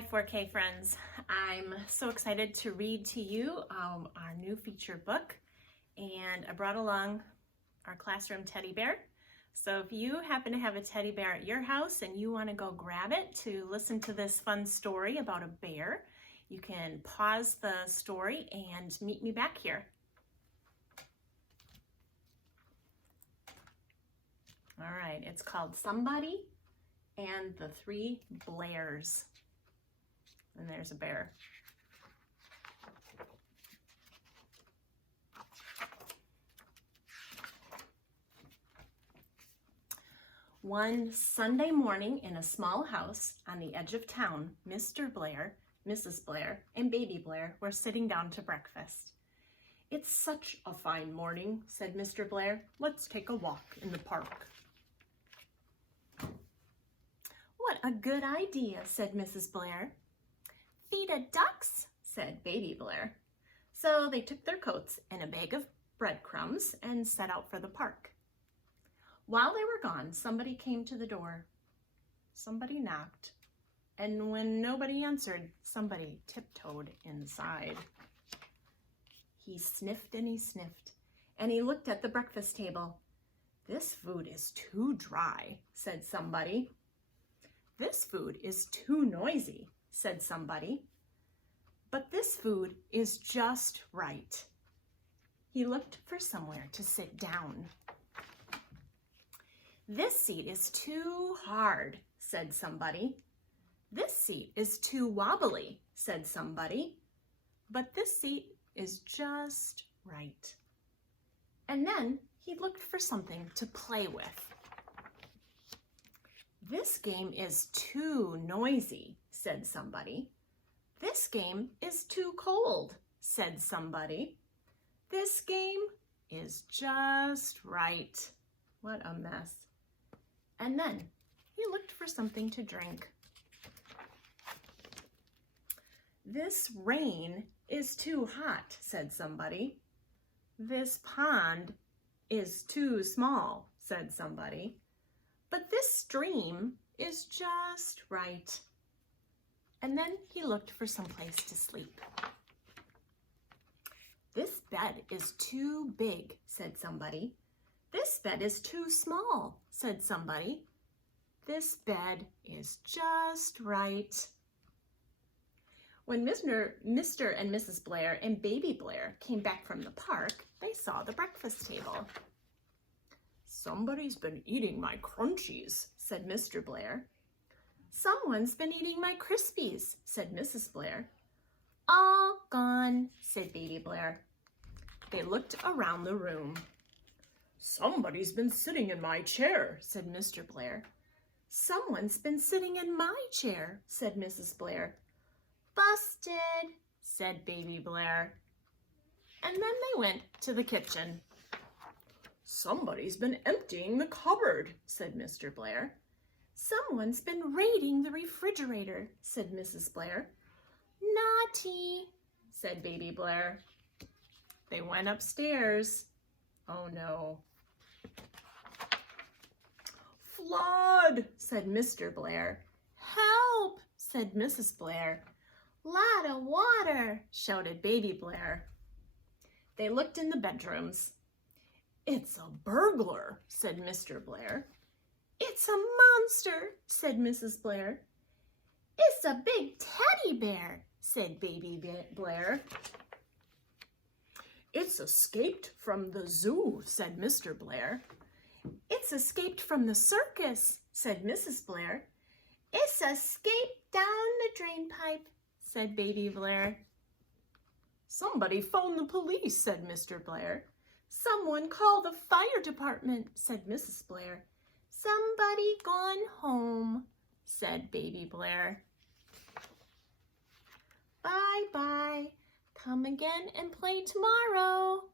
Hi 4K friends, I'm so excited to read to you our new feature book, and I brought along our classroom teddy bear. So if you happen to have a teddy bear at your house and you want to go grab it to listen to this fun story about a bear, you can pause the story and meet me back here. All right, it's called Somebody and the Three Blairs. And there's a bear. One Sunday morning in a small house on the edge of town, Mr. Blair, Mrs. Blair, and Baby Blair were sitting down to breakfast. "It's such a fine morning," said Mr. Blair. "Let's take a walk in the park." "What a good idea," said Mrs. Blair. "Feed a ducks," said Baby Blair. So they took their coats and a bag of breadcrumbs and set out for the park. While they were gone, somebody came to the door. Somebody knocked, and when nobody answered, somebody tiptoed inside. He sniffed, and he looked at the breakfast table. "This food is too dry," said somebody. "This food is too noisy," said somebody. "But this food is just right." He looked for somewhere to sit down. "This seat is too hard," said somebody. "This seat is too wobbly," said somebody. "But this seat is just right." And then he looked for something to play with. "This game is too noisy," said somebody. "This game is too cold," said somebody. "This game is just right." What a mess. And then he looked for something to drink. "This rain is too hot," said somebody. "This pond is too small," said somebody. "But this stream is just right." And then he looked for some place to sleep. "This bed is too big," said somebody. "This bed is too small," said somebody. "This bed is just right." When Mr. and Mrs. Blair and Baby Blair came back from the park, they saw the breakfast table. "Somebody's been eating my crunchies," said Mr. Blair. "Someone's been eating my Crispies," said Mrs. Blair. "All gone," said Baby Blair. They looked around the room. "Somebody's been sitting in my chair," said Mr. Blair. "Someone's been sitting in my chair," said Mrs. Blair. "Busted," said Baby Blair. And then they went to the kitchen. "Somebody's been emptying the cupboard," said Mr. Blair. "Someone's been raiding the refrigerator," said Mrs. Blair. "Naughty," said Baby Blair. They went upstairs. Oh no. "Flood," said Mr. Blair. "Help," said Mrs. Blair. "Lot of water," shouted Baby Blair. They looked in the bedrooms. "It's a burglar," said Mr. Blair. "It's a monster," said Mrs. Blair. "It's a big teddy bear," said Baby Blair. "It's escaped from the zoo," said Mr. Blair. "It's escaped from the circus," said Mrs. Blair. "It's escaped down the drain pipe," said Baby Blair. "Somebody phone the police," said Mr. Blair. "Someone call the fire department," said Mrs. Blair. "Somebody gone home," said Baby Blair. "Bye-bye. Come again and play tomorrow."